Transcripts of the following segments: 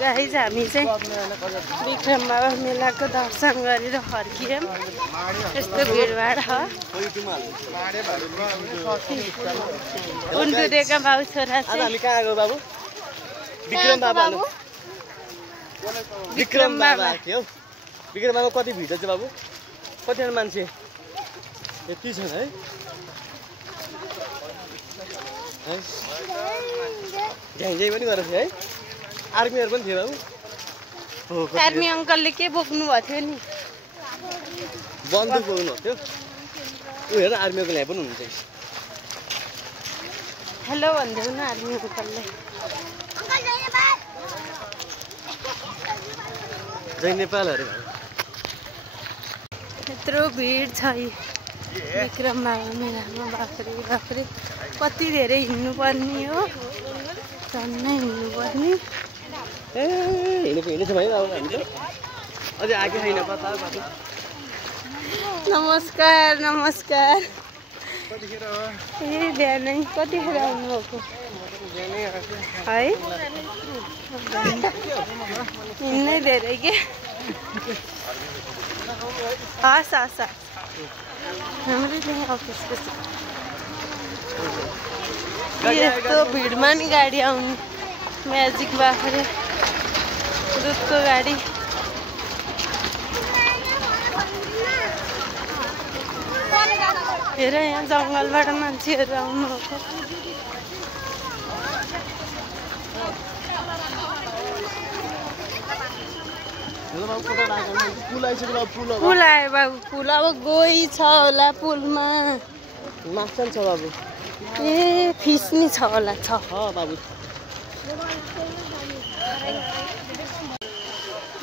Guys हामी चाहिँ विक्रम बाबा मेलाको दर्शन गरेर फर्कियौँ। यस्तो भिडभाड छ। उन्टुरेका बाबु छोरा चाहिँ हामी कहाँ गयो बाबु? विक्रम बाबा विक्रम बाबा के हो? विक्रम बाबा कति भिड छ बाबु? कतिजना मान्छे? यति छ है? झ्याङझ्याङ पनि गरेको थियो है? आर्मीहरू पनि थियो बाबु? आर्मी अङ्कलले के बोक्नु भएको थियो नि? बन्दुक बोक्नु थियो। ऊ हेर आर्मी अङ्कल यहाँ पनि हुनुहुन्छ। हेलो भनिदेऊ न आर्मी अङ्कलले। जय नेपालहरू यत्रो भिड छ विक्रम बाबा मेलामा। बाख्रे बाख्रे कति धेरै हिँड्नुपर्ने हो। झन्नै हिँड्नुपर्ने। ए हिँडेको भयो अब हामी त अझै आगे छैन पत्ता बाबु। नमस्कार नमस्कार। ए बिहानै कतिखेर आउनुभएको है? हिँड्नै धेरै के? हस् हस् हाम्रो त्यही अफिसको यस्तो भिडमा नि गाडी आउने। म्याजिक बाख्रे दुधको गाडी। हेर यहाँ जङ्गलबाट मान्छेहरू आउनुभएको। पुल आयो बाबु। पुल अब गई छ होला पुलमा। माछा छ बाबु। ए फिस नि छ होला। छ बाबु।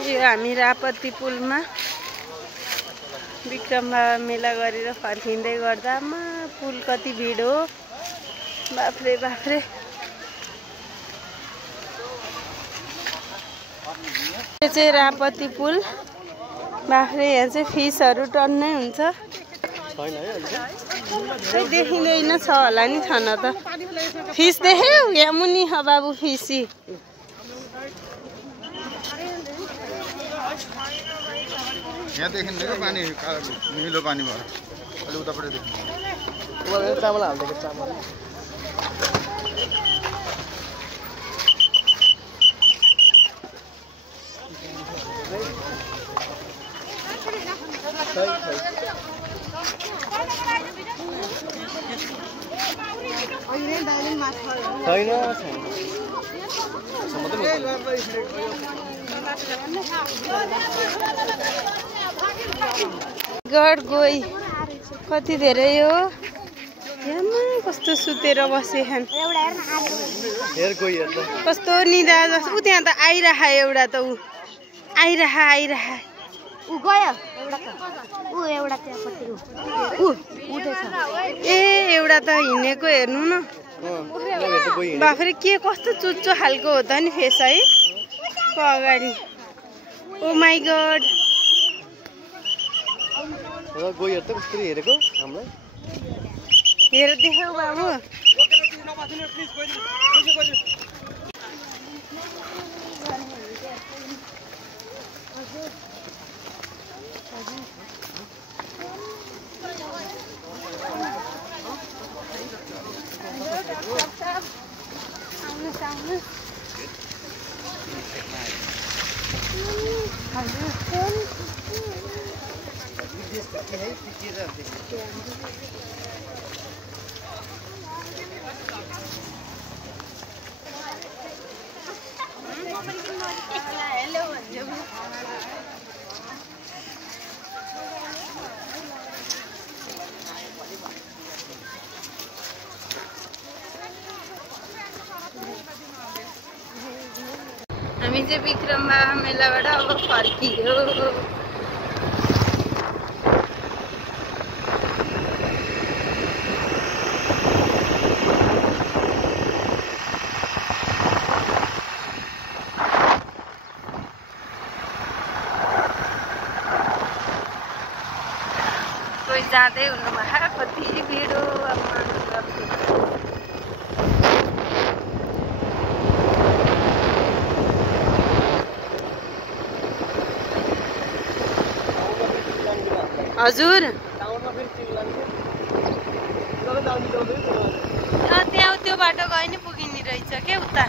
यो हामी रापती पुलमा विक्रम बाबा मेला गरेर फर्किँदै गर्दामा पुल कति भिड हो। बाफ्रे बाफ्रे। यो चाहिँ रापती पुल। बाख्रे यहाँ चाहिँ फिसहरू टन्नै हुन्छ। खै देखिँदैन छ होला नि छन त। फिस देख्यौ? यहाँ मुनि छ बाबु फिसी। यहाँ देखिँदैन पानी निलो पानी भयो। अलि उतापट्टि देखिन्छ। चामल हाल्दै चामल। गड गई कति धेरै हो। यामा कस्तो सुतेर बसे खान। कस्तो निदा जस्तो। ऊ त्यहाँ त आइरह एउटा त। ऊ आइरह ऊ गयो ए एउटा त हिँडेको हेर्नु न। बाख्रे के कस्तो चुच्चो खालको हो त नि फेस है अगाडि। ओ माई गड। गयो त कस्तो हेरेको हामीलाई। हेर देखाऊ बाबु। हामी चाहिँ विक्रम बाबा मेलाबाट अब फर्कियो। जाँदै हुनुमा कति भिड हो। हजुर त्यहाँ त्यो बाटो गए नि पुगिने रहेछ के उता।